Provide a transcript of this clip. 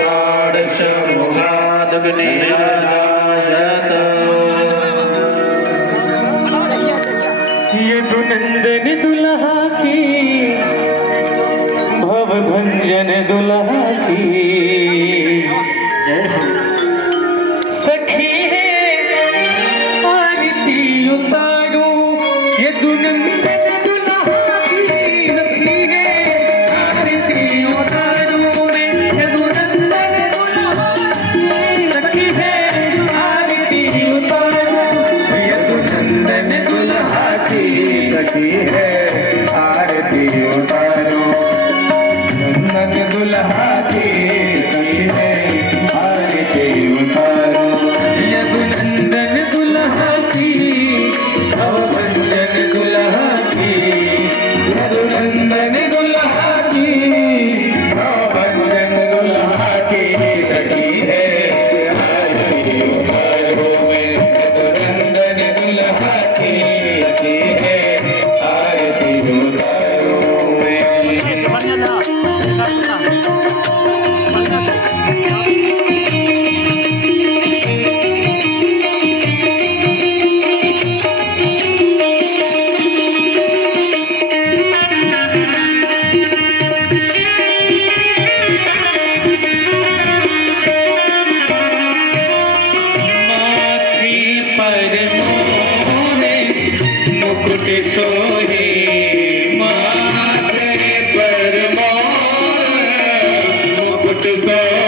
बाणश्च मुखादग्निराजायत यदुनंदन दुल्हा की भवभंजन दुल्हा की जय हो सखी है आरती उतारो यदुनंदन दुल्हा की सखी है आरती उतारो यदुनंदन दुल्हा की सखी है आरती उतारो यदुनंदन दुल्हा की सखी है आरती उतारो नंदन दुल्हा की सखी है आरती उतारो यदुनंदन दुल्हा की भवभंजन दुल्हा की यदुनंदन दुल्हा की भवभंजन दुल्हा की सखी है आरती उतारो यदुनंदन दुल्हा की सखी है आरती उतारो मुकुट सोहे माथे पर मोर मुकुट सोहे